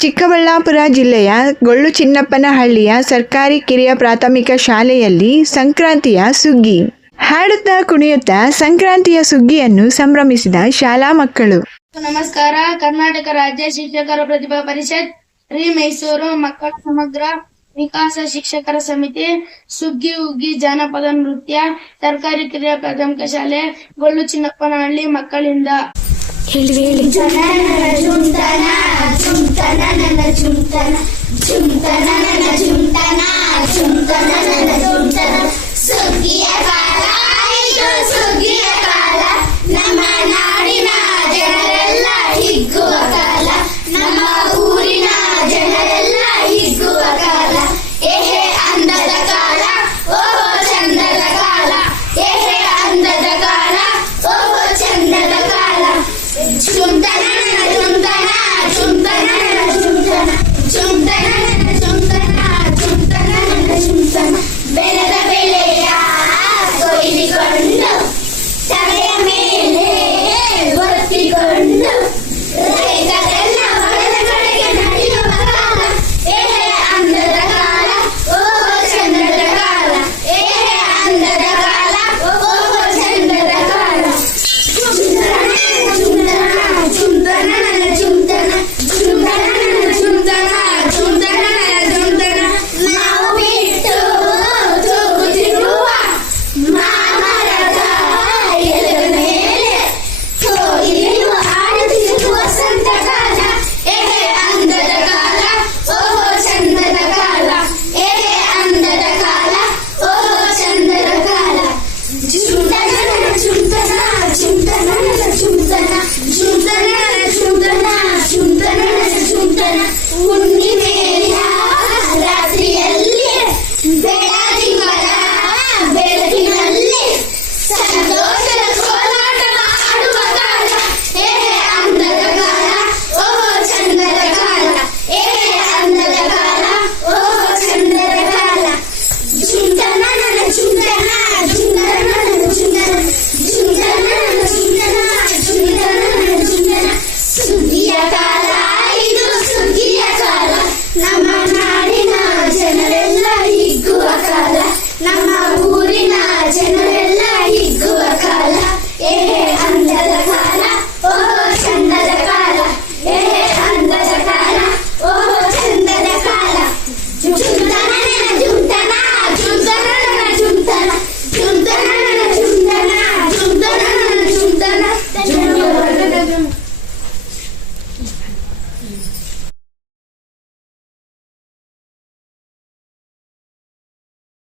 ಚಿಕ್ಕಬಳ್ಳಾಪುರ ಜಿಲ್ಲೆಯ ಗೊಳ್ಳು ಚಿನ್ನಪ್ಪನಹಳ್ಳಿಯ ಸರ್ಕಾರಿ ಕಿರಿಯ ಪ್ರಾಥಮಿಕ ಶಾಲೆಯಲ್ಲಿ ಸಂಕ್ರಾಂತಿಯ ಸುಗ್ಗಿ ಹಾಡುತ್ತಾ ಕುಣಿಯುತ್ತಾ ಸಂಕ್ರಾಂತಿಯ ಸುಗ್ಗಿಯನ್ನು ಸಂಭ್ರಮಿಸಿದ ಶಾಲಾ ಮಕ್ಕಳು. ನಮಸ್ಕಾರ. ಕರ್ನಾಟಕ ರಾಜ್ಯ ಶಿಕ್ಷಕರ ಪ್ರತಿಭಾ ಪರಿಷತ್ ಮೈಸೂರು ಮಕ್ಕಳ ಸಮಗ್ರ ವಿಕಾಸ ಶಿಕ್ಷಕರ ಸಮಿತಿ ಸುಗ್ಗಿ ಉಗ್ಗಿ ಜಾನಪದ ನೃತ್ಯ ಸರ್ಕಾರಿ ಕಿರಿಯ ಪ್ರಾಥಮಿಕ ಶಾಲೆ ಗೊಳ್ಳು ಚಿನ್ನಪ್ಪನಹಳ್ಳಿ ಮಕ್ಕಳಿಂದ ಸುಗ್ಗಿಯ